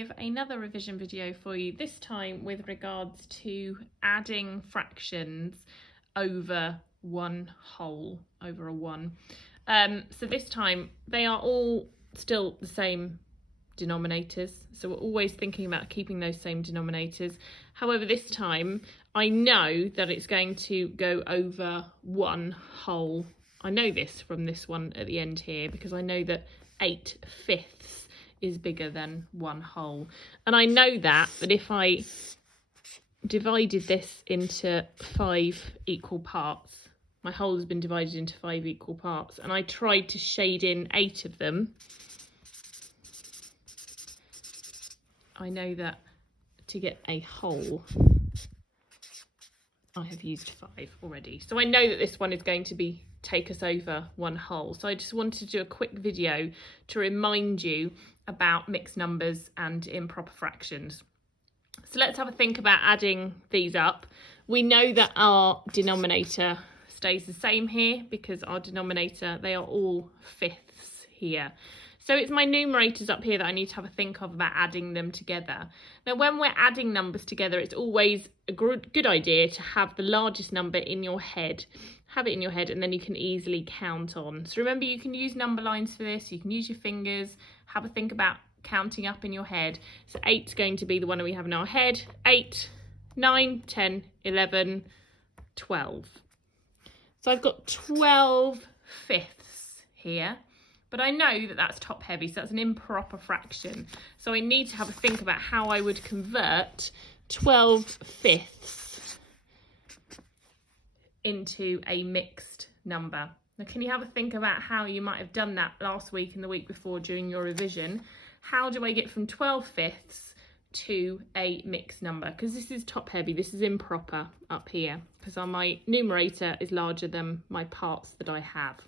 have another revision video for you, this time with regards to adding fractions over one whole, over a 1. So this time they are all still the same denominators, so we're always thinking about keeping those same denominators. However, this time I know that it's going to go over one whole. I know this from this one at the end here because I know that 8/5 is bigger than one whole, and I know that if I divided this into 5 equal parts, my whole has been divided into 5 equal parts, and I tried to shade in 8 of them, I know that to get a whole I have used 5 already, so I know that this one is going to take us over one whole. So I just wanted to do a quick video to remind you about mixed numbers and improper fractions. So let's have a think about adding these up. We know that our denominator stays the same here because our denominator, they are all fifths here. So it's my numerators up here that I need to have a think of about adding them together. Now, when we're adding numbers together, it's always a good idea to have the largest number in your head. Have it in your head, and then you can easily count on. So remember, you can use number lines for this. You can use your fingers. Have a think about counting up in your head. So 8 is going to be the one that we have in our head. 8, 9, 10, 11, 12. So I've got 12 fifths here. But I know that that's top heavy, so that's an improper fraction. So I need to have a think about how I would convert 12 fifths into a mixed number. Now, can you have a think about how you might have done that last week and the week before during your revision? How do I get from 12 fifths to a mixed number? Because this is top heavy, this is improper up here, because my numerator is larger than my parts that I have.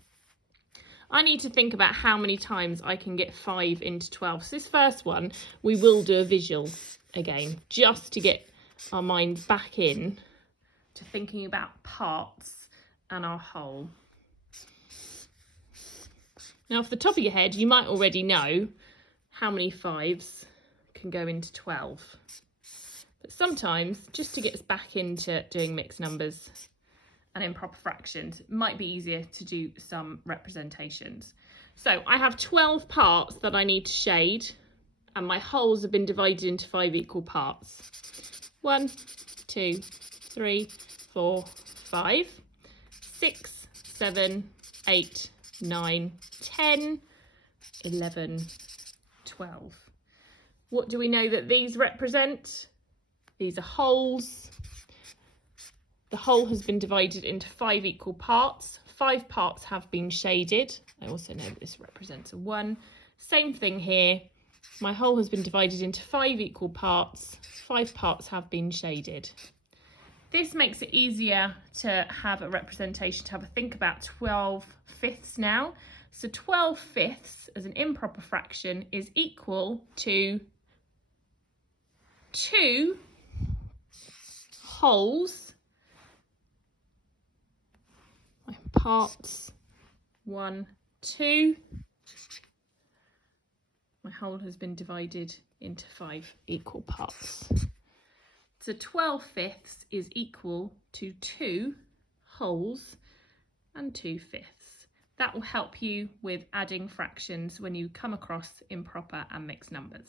I need to think about how many times I can get 5 into 12. So this first one, we will do a visual again, just to get our minds back in to thinking about parts and our whole. Now, off the top of your head, you might already know how many 5s can go into 12. But sometimes, just to get us back into doing mixed numbers and improper fractions, it might be easier to do some representations. So I have 12 parts that I need to shade, and my wholes have been divided into 5 equal parts. 1, 2, 3, 4, 5, 6, 7, 8, 9, 10, 11, 12. What do we know that these represent? These are wholes. The whole has been divided into 5 equal parts. 5 parts have been shaded. I also know that this represents a 1. Same thing here. My whole has been divided into 5 equal parts. 5 parts have been shaded. This makes it easier to have a representation, to have a think about 12 fifths now. So 12 fifths as an improper fraction is equal to 2 wholes, parts 1, 2. My whole has been divided into 5 equal parts. So 12 fifths is equal to 2 wholes and 2 fifths. That will help you with adding fractions when you come across improper and mixed numbers.